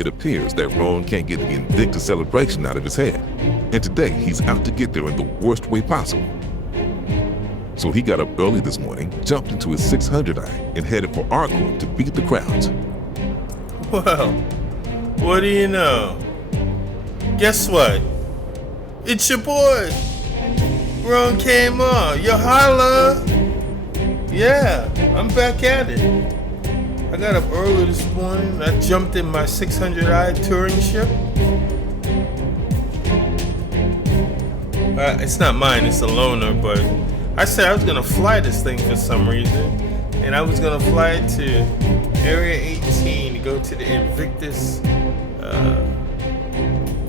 It appears that Ron can't get the Invictus celebration out of his head, and today he's out to get there in the worst way possible. So he got up early this morning, jumped into his 600i, and headed for Arcor to beat the crowds. Well, what do you know? Guess what? It's your boy, Ron came on. Yo, holla! Yeah, I'm back at it. I got up early this morning. I jumped in my 600i touring ship. It's not mine, it's a loaner, but I said I was gonna fly this thing for some reason. And I was gonna fly it to Area 18 to go to the Invictus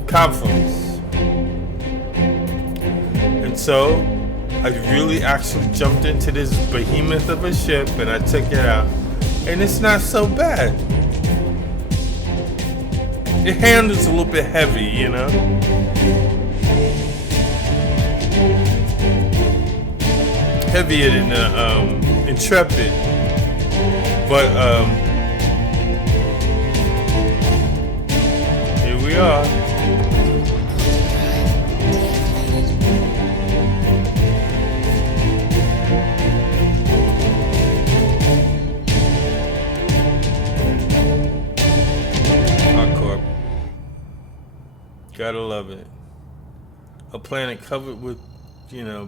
conference. And so I really actually jumped into this behemoth of a ship and I took it out. And it's not so bad. It handles a little bit heavy, you know? Heavier than the Intrepid. But here we are. Hardcore. Gotta love it. A planet covered with,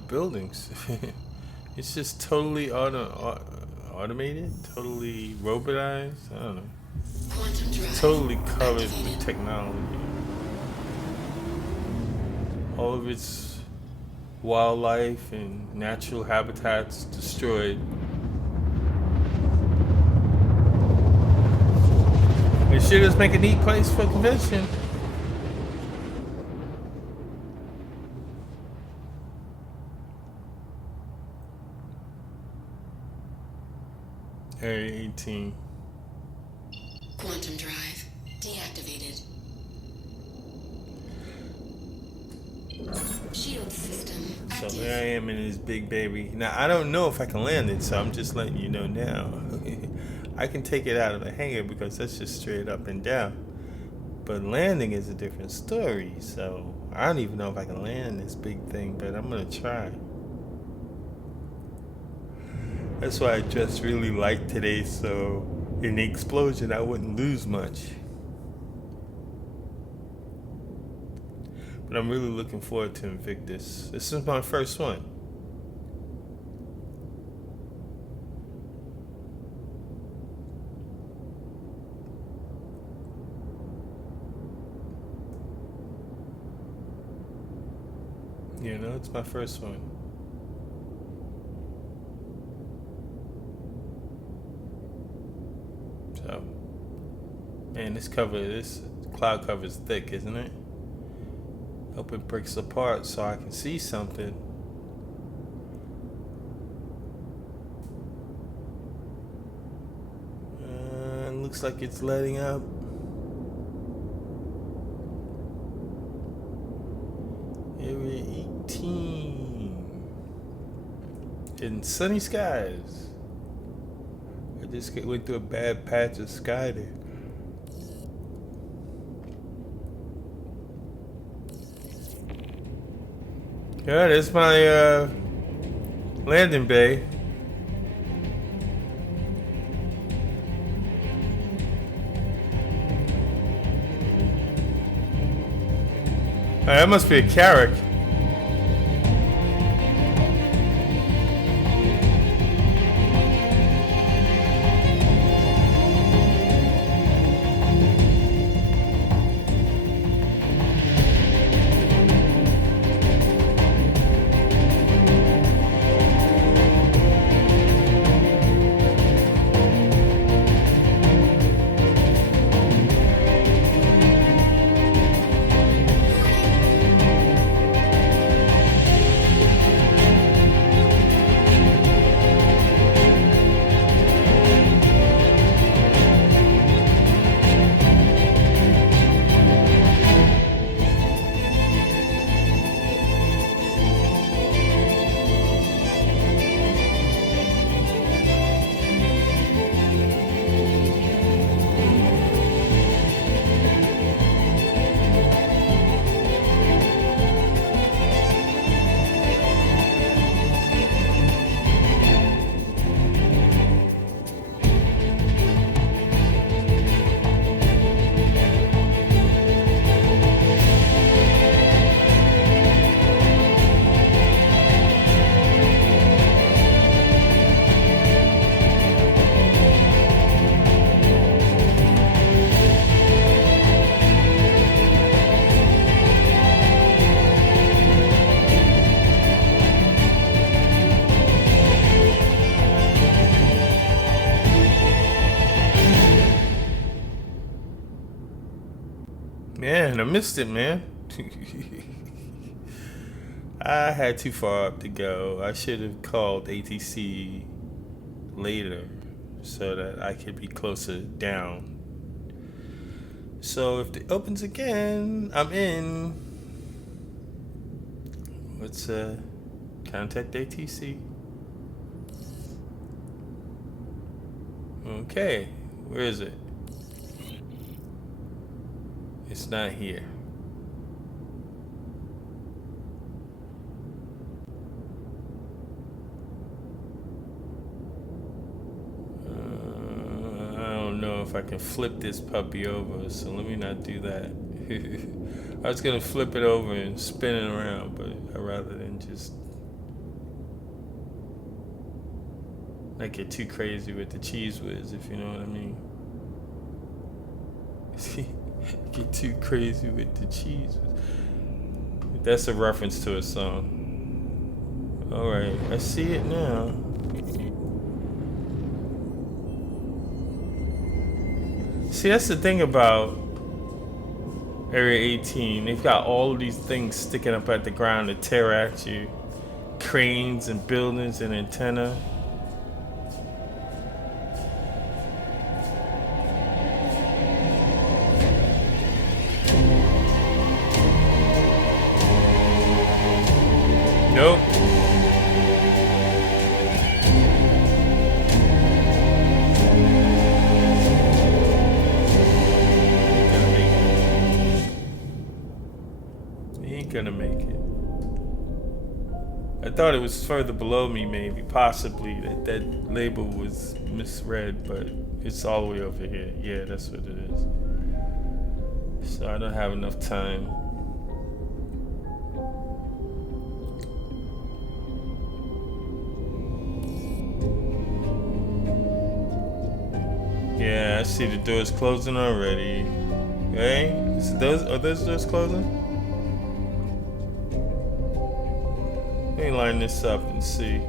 buildings. It's just totally automated, totally robotized. I don't know. Totally covered with technology. All of its wildlife and natural habitats destroyed. It sure does make a neat place for a convention. Area 18. Quantum drive deactivated. Shield system So active. here I am in this big baby. Now I don't know if I can land it, so I'm just letting you know now. I can take it out of the hangar because that's just straight up and down. But landing is a different story, so I don't even know if I can land this big thing, but I'm gonna try. That's why I dressed really light today, so in the explosion I wouldn't lose much. But I'm really looking forward to Invictus. This is my first one. It's my first one. So, man, this cloud cover is thick, isn't it? Hope it breaks apart so I can see something. Looks like it's letting up. Area 18. In sunny skies. I just went through a bad patch of sky there. Yeah, there's my landing bay. That must be a Carrack. Man, I missed it, man. I had too far up to go. I should have called ATC later so that I could be closer down. So if it opens again, I'm in. Let's contact ATC. Okay, where is it? It's not here. I don't know if I can flip this puppy over, so let me not do that. I was gonna flip it over and spin it around, but rather than just not get too crazy with the cheese whiz, if you know what I mean. Get too crazy with the cheese whiz. That's a reference to a song. Alright, I see it now. See, that's the thing about Area 18. They've got all of these things sticking up at the ground to tear at you. Cranes and buildings and antenna. Nope. Gonna make it. I thought it was further below me, maybe, possibly that label was misread, but it's all the way over here. Yeah, that's what it is. So I don't have enough time. Yeah, I see the doors closing already. Hey, are those doors closing? Let me line this up and see.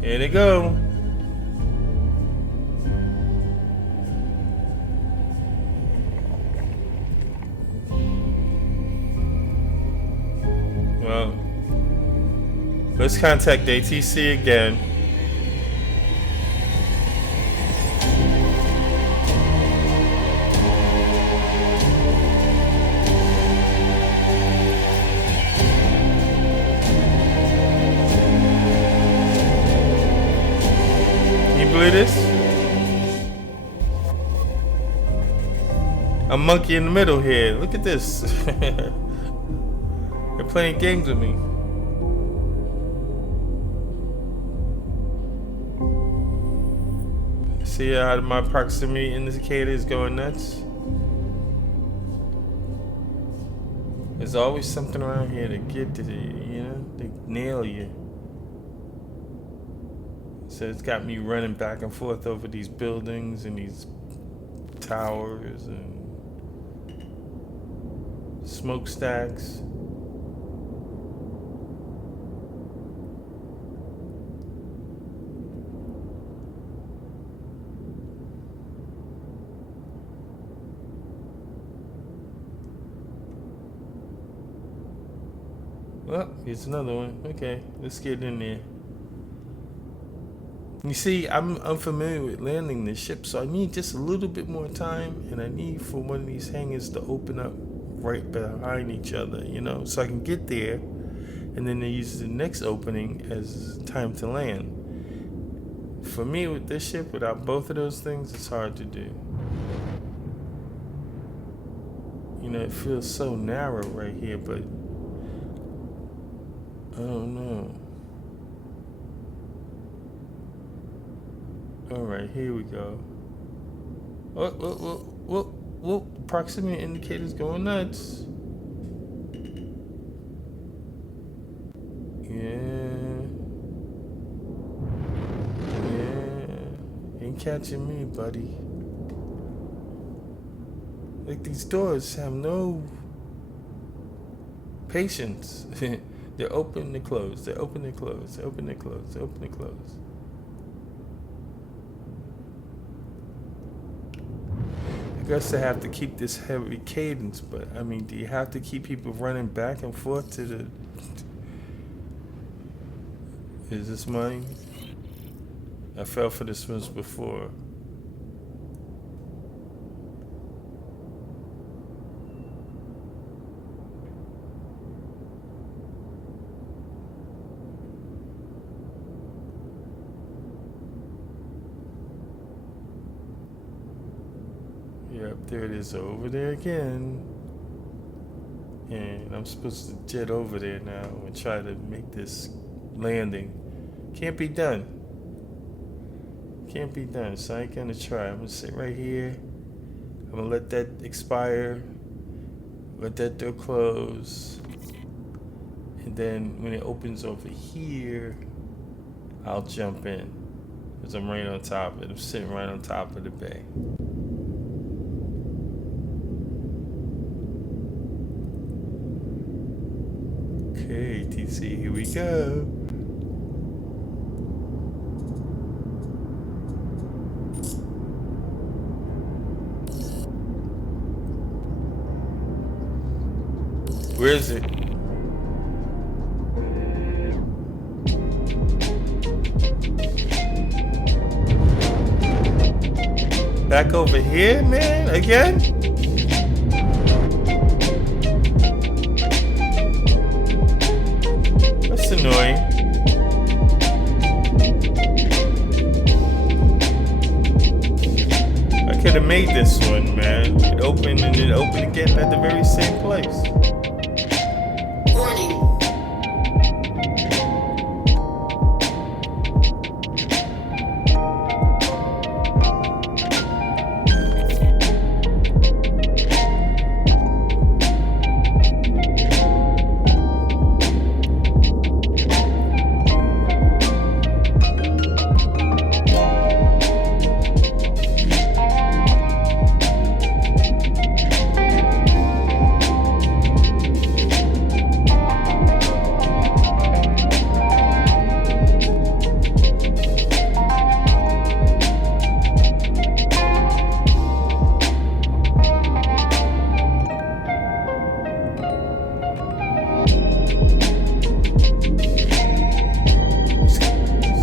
Here they go. Well, let's contact ATC again. This? A monkey in the middle here. Look at this. They're playing games with me. See how my proximity indicator is going nuts? There's always something around here to get to you, to nail you. So it's got me running back and forth over these buildings and these towers and smokestacks. Well, here's another one. Okay, let's get in there. You see, I'm unfamiliar with landing this ship, so I need just a little bit more time, and I need for one of these hangars to open up right behind each other, so I can get there, and then they use the next opening as time to land. For me, with this ship, without both of those things, it's hard to do. It feels so narrow right here, but I don't know. Alright, here we go. Whoa, proximity indicator's going nuts. Yeah. Ain't catching me, buddy. Like, these doors have no patience. They're They open, they close. They open, they close. They open, they close. They open, they close. I guess they have to keep this heavy cadence, but I mean, do you have to keep people running back and forth to the... Is this mine? I fell for this once before. Yep, there it is over there again. And I'm supposed to jet over there now and try to make this landing. Can't be done. Can't be done, so I ain't gonna try. I'm gonna sit right here. I'm gonna let that expire. Let that door close. And then when it opens over here, I'll jump in. Because I'm right on top of it. I'm sitting right on top of the bay. Okay, TC, here we go. Where is it? Back over here, man? Again? That's annoying. I could have made this one, man. It opened and it opened again at the very same place. Warning.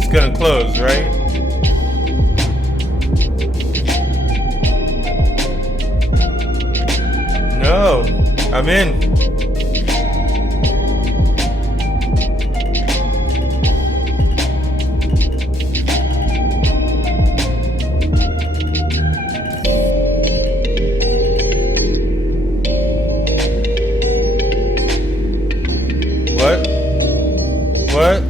It's gonna close, right? No, I'm in. What? What?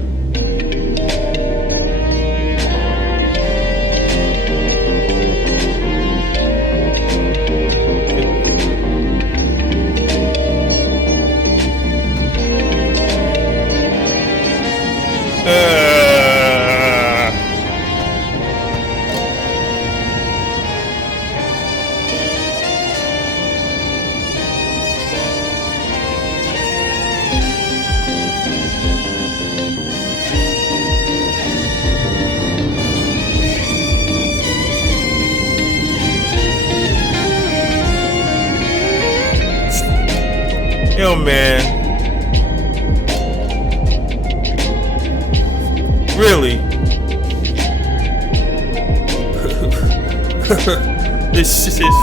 Yo, man. Really? This shit is...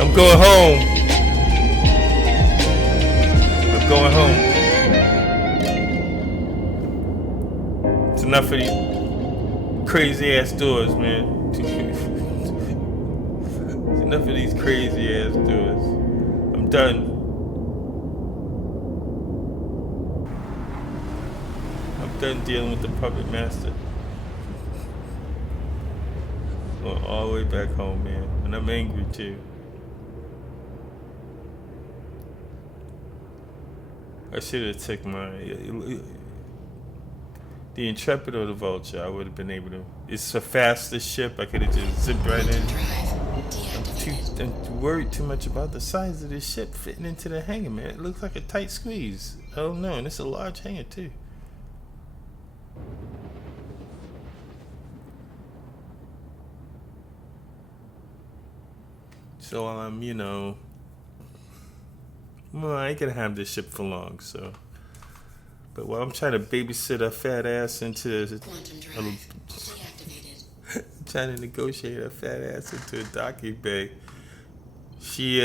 I'm going home. I'm going home. It's enough of these crazy ass doors, man. Enough of these crazy ass doors. I'm done. I'm done dealing with the puppet master. Going all the way back home, man. And I'm angry too. I should have took the Intrepid or the Vulture. I would have been able to. It's a faster ship. I could have just zipped right in. Drive deactivated. I'm worried too much about the size of this ship fitting into the hangar, man. It looks like a tight squeeze. Oh no, and it's a large hangar too. So well, I ain't gonna have this ship for long, so. But while I'm trying to babysit a fat ass into Quantum drive deactivated. trying to negotiate a fat ass into a docking bay, she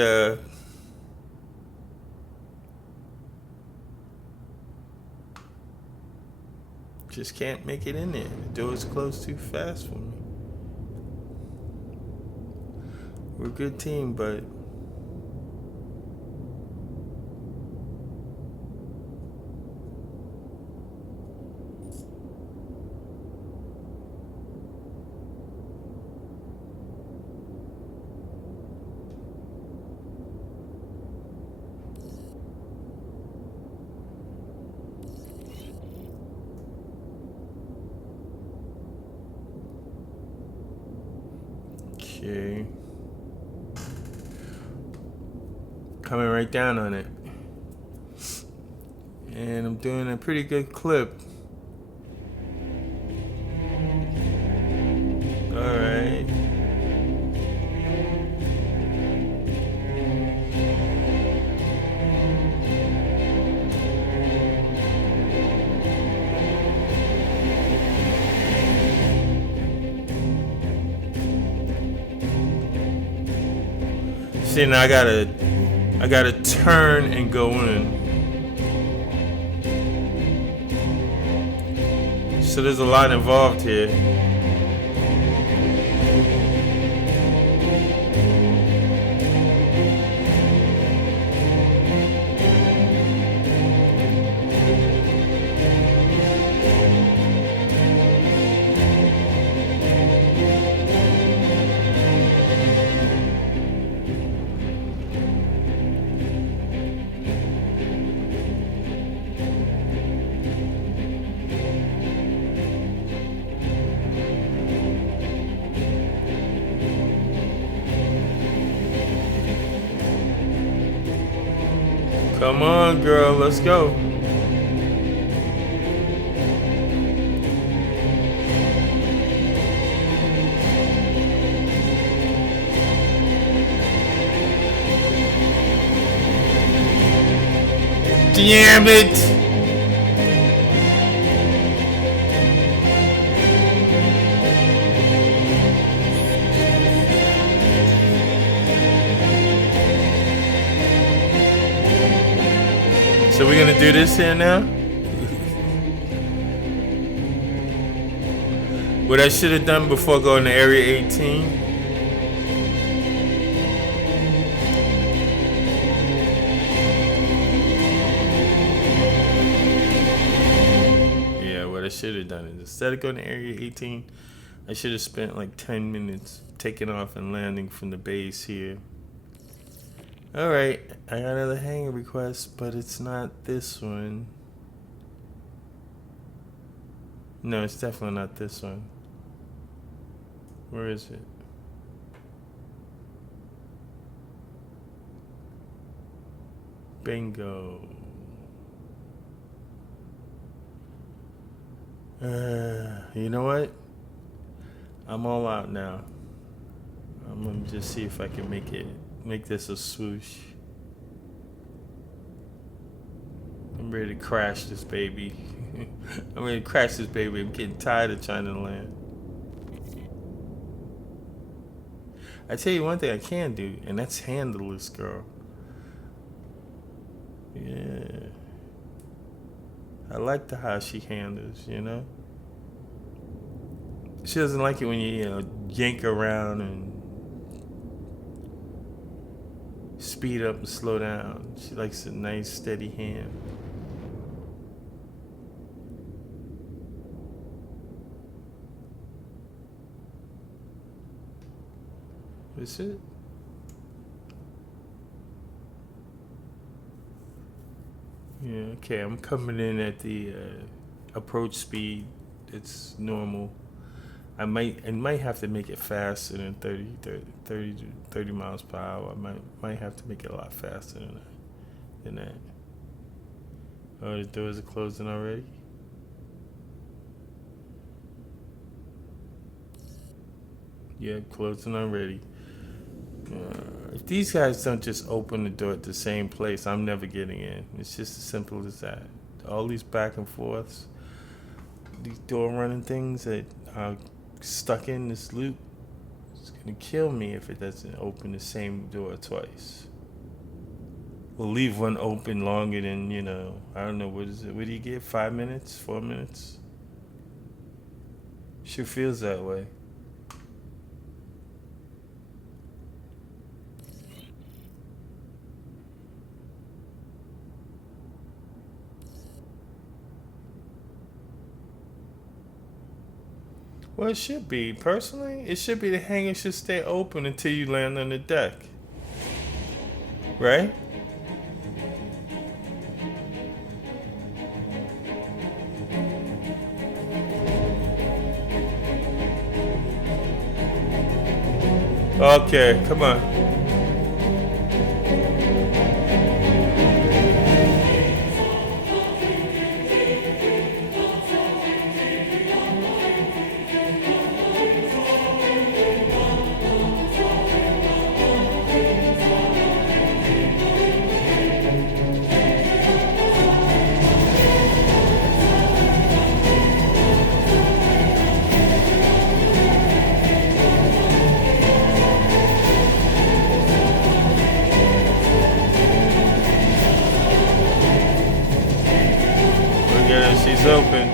just can't make it in there. The door's closed too fast for me. We're a good team, but okay. Coming right down on it. And I'm doing a pretty good clip. Alright. See, now I gotta turn and go in. So there's a lot involved here. Come on, girl, let's go. Damn it! So we're gonna do this here now? What I should have done before going to Area 18. Yeah, what I should have done is instead of going to Area 18, I should have spent like 10 minutes taking off and landing from the base here. Alright, I got another hangar request, but it's not this one. No, it's definitely not this one. Where is it? Bingo. You know what? I'm all out now. I'm gonna just see if I can make this a swoosh. I'm ready to crash this baby. I'm ready to crash this baby. I'm getting tired of trying to land. I tell you one thing I can do, and that's handle this girl. Yeah. I like how she handles, you know? She doesn't like it when you yank around and speed up and slow down. She likes a nice steady hand. Is it? Yeah, okay, I'm coming in at the approach speed. It's normal. I might have to make it faster than 30 miles per hour. I might have to make it a lot faster than that. Oh, the doors are closing already? Yeah, closing already. If these guys don't just open the door at the same place, I'm never getting in. It's just as simple as that. All these back and forths, these door running things that are stuck in this loop, it's gonna kill me if it doesn't open the same door twice. We'll leave one open longer than, I don't know, what is it? What do you get? 5 minutes? 4 minutes? Sure feels that way. Well, it should be. Personally, it should be the hangar should stay open until you land on the deck. Right? Okay, come on. Look at her, she's open.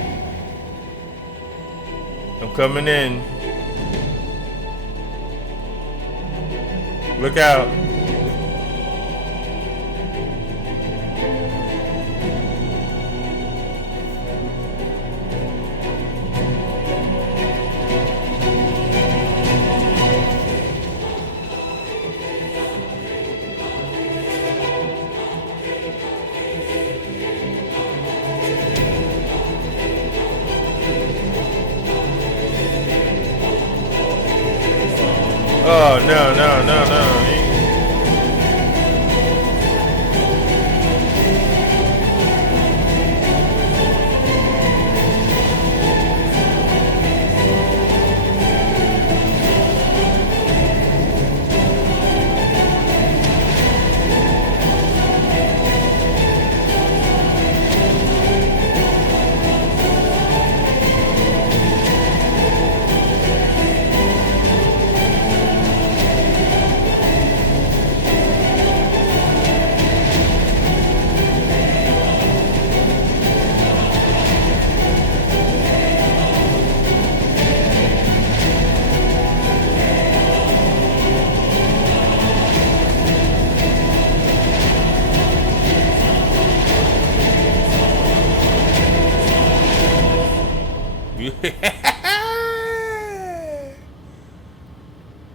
I'm coming in. Look out. Oh, no.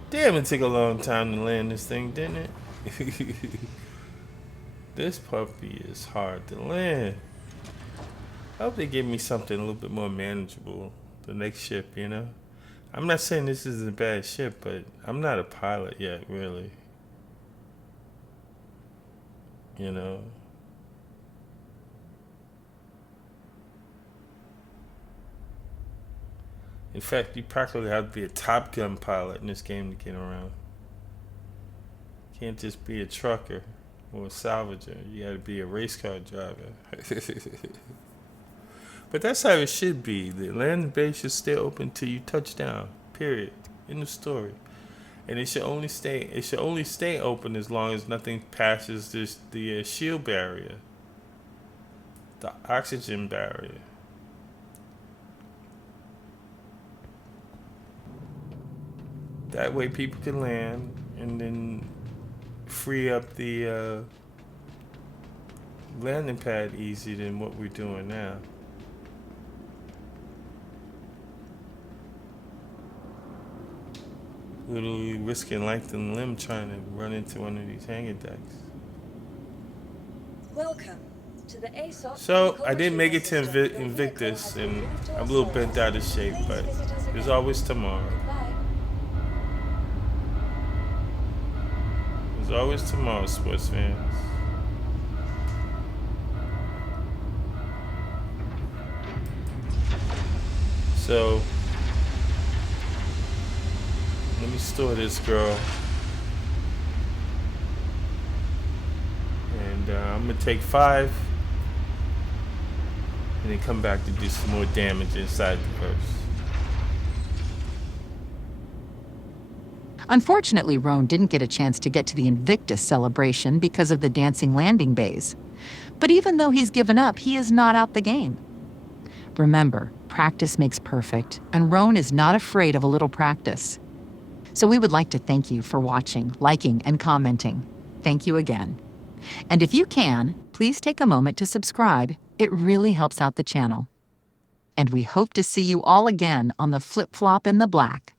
Damn, it took a long time to land this thing, didn't it? This puppy is hard to land. I hope they give me something a little bit more manageable. The next ship, I'm not saying this is a bad ship, but I'm not a pilot yet, really. In fact, you practically have to be a Top Gun pilot in this game to get around. You can't just be a trucker or a salvager. You gotta be a race car driver. But that's how it should be. The landing base should stay open till you touch down. Period. In the story. And it should only stay open as long as nothing passes the shield barrier. The oxygen barrier. That way people can land and then free up the landing pad easier than what we're doing now. Literally risking life and limb trying to run into one of these hangar decks. Welcome. So I didn't make it to Invictus, and I'm a little bent out of shape, but there's always tomorrow. There's always tomorrow, sports fans. So let me store this girl, and I'm gonna take 5, and then come back to do some more damage inside the purse. Unfortunately, Roan didn't get a chance to get to the Invictus celebration because of the dancing landing bays. But even though he's given up, he is not out the game. Remember, practice makes perfect, and Roan is not afraid of a little practice. So we would like to thank you for watching, liking, and commenting. Thank you again. And if you can, please take a moment to subscribe. It really helps out the channel. And we hope to see you all again on the Flip Flop in the Black.